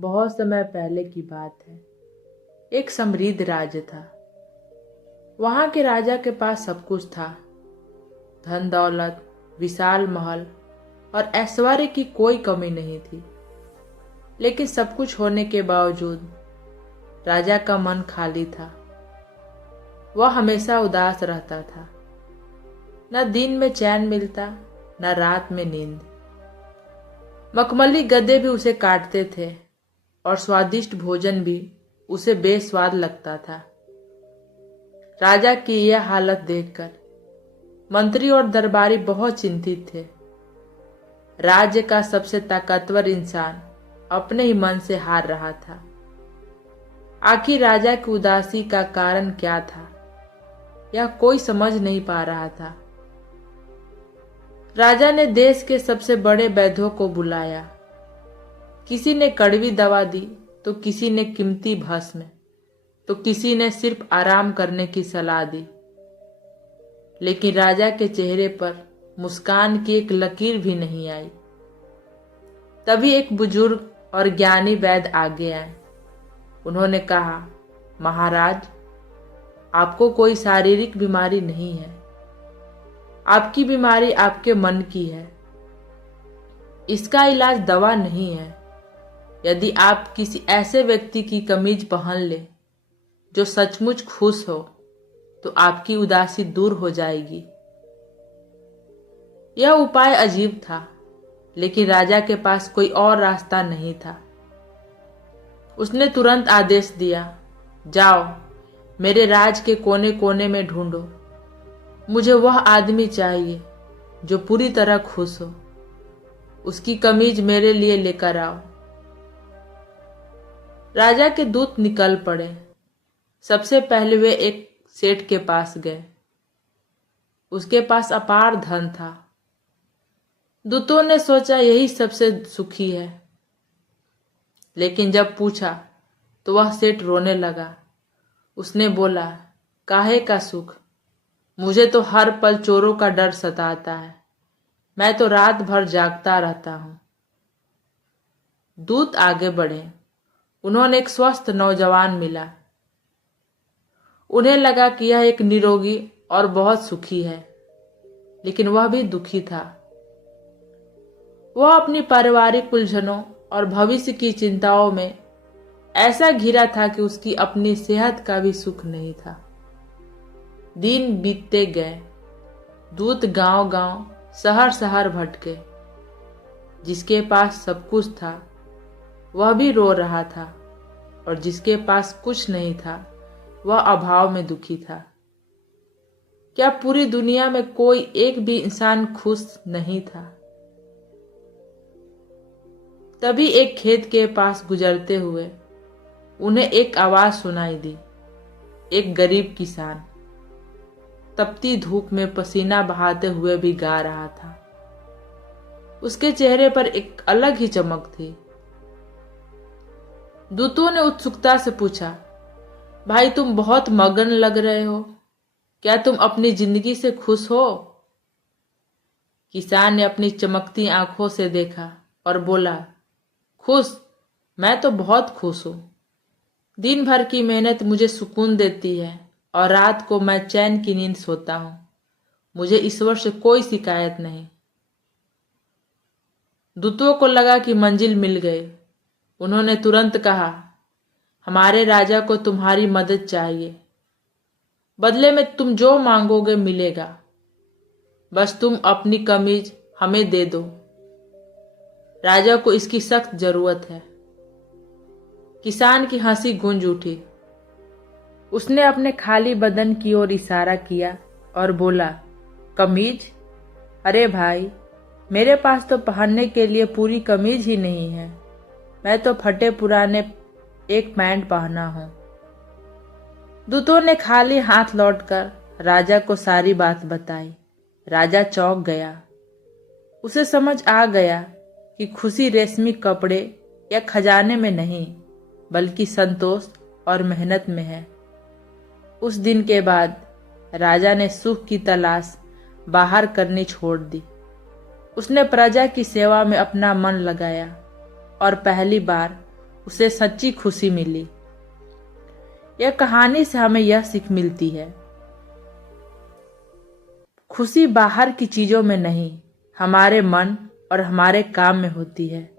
बहुत समय पहले की बात है। एक समृद्ध राज्य था। वहां के राजा के पास सब कुछ था। धन दौलत, विशाल महल और ऐश्वर्य की कोई कमी नहीं थी। लेकिन सब कुछ होने के बावजूद राजा का मन खाली था। वह हमेशा उदास रहता था। न दिन में चैन मिलता, न रात में नींद। मखमली गद्दे भी उसे काटते थे और स्वादिष्ट भोजन भी उसे बेस्वाद लगता था। राजा की यह हालत देखकर मंत्री और दरबारी बहुत चिंतित थे। राज्य का सबसे ताकतवर इंसान अपने ही मन से हार रहा था। आखिर राजा की उदासी का कारण क्या था, यह कोई समझ नहीं पा रहा था। राजा ने देश के सबसे बड़े वैद्यों को बुलाया। किसी ने कड़वी दवा दी, तो किसी ने कीमती भस्म, तो किसी ने सिर्फ आराम करने की सलाह दी। लेकिन राजा के चेहरे पर मुस्कान की एक लकीर भी नहीं आई। तभी एक बुजुर्ग और ज्ञानी वैद्य आगे आए। उन्होंने कहा, महाराज, आपको कोई शारीरिक बीमारी नहीं है। आपकी बीमारी आपके मन की है। इसका इलाज दवा नहीं है। यदि आप किसी ऐसे व्यक्ति की कमीज पहन ले जो सचमुच खुश हो, तो आपकी उदासी दूर हो जाएगी। यह उपाय अजीब था, लेकिन राजा के पास कोई और रास्ता नहीं था। उसने तुरंत आदेश दिया, जाओ, मेरे राज के कोने कोने में ढूंढो। मुझे वह आदमी चाहिए जो पूरी तरह खुश हो। उसकी कमीज मेरे लिए लेकर आओ। राजा के दूत निकल पड़े। सबसे पहले वे एक सेठ के पास गए। उसके पास अपार धन था। दूतों ने सोचा यही सबसे सुखी है। लेकिन जब पूछा तो वह सेठ रोने लगा। उसने बोला, काहे का सुख? मुझे तो हर पल चोरों का डर सताता है। मैं तो रात भर जागता रहता हूं। दूत आगे बढ़े। उन्होंने एक स्वस्थ नौजवान मिला। उन्हें लगा कि यह एक निरोगी और बहुत सुखी है, लेकिन वह भी दुखी था। वह अपनी पारिवारिक उलझनों और भविष्य की चिंताओं में ऐसा घिरा था कि उसकी अपनी सेहत का भी सुख नहीं था। दिन बीतते गए। दूत गांव-गांव, शहर-शहर भटके। जिसके पास सब कुछ था वह भी रो रहा था, और जिसके पास कुछ नहीं था वह अभाव में दुखी था। क्या पूरी दुनिया में कोई एक भी इंसान खुश नहीं था? तभी एक खेत के पास गुजरते हुए उन्हें एक आवाज सुनाई दी। एक गरीब किसान तपती धूप में पसीना बहाते हुए भी गा रहा था। उसके चेहरे पर एक अलग ही चमक थी। दूतों ने उत्सुकता से पूछा, भाई, तुम बहुत मगन लग रहे हो। क्या तुम अपनी जिंदगी से खुश हो? किसान ने अपनी चमकती आंखों से देखा और बोला, खुश? मैं तो बहुत खुश हूं। दिन भर की मेहनत मुझे सुकून देती है और रात को मैं चैन की नींद सोता हूं। मुझे ईश्वर से कोई शिकायत नहीं। दूतों को लगा कि मंजिल मिल गई। उन्होंने तुरंत कहा, हमारे राजा को तुम्हारी मदद चाहिए। बदले में तुम जो मांगोगे मिलेगा। बस तुम अपनी कमीज हमें दे दो। राजा को इसकी सख्त जरूरत है। किसान की हंसी गूंज उठी। उसने अपने खाली बदन की ओर इशारा किया और बोला, कमीज? अरे भाई, मेरे पास तो पहनने के लिए पूरी कमीज ही नहीं है। मैं तो फटे पुराने एक पैंट पहना हूं। दूतों ने खाली हाथ लौटकर राजा को सारी बात बताई। राजा चौंक गया। उसे समझ आ गया कि खुशी रेशमी कपड़े या खजाने में नहीं, बल्कि संतोष और मेहनत में है। उस दिन के बाद राजा ने सुख की तलाश बाहर करनी छोड़ दी। उसने प्रजा की सेवा में अपना मन लगाया और पहली बार उसे सच्ची खुशी मिली। यह कहानी से हमें यह सीख मिलती है, खुशी बाहर की चीजों में नहीं, हमारे मन और हमारे काम में होती है।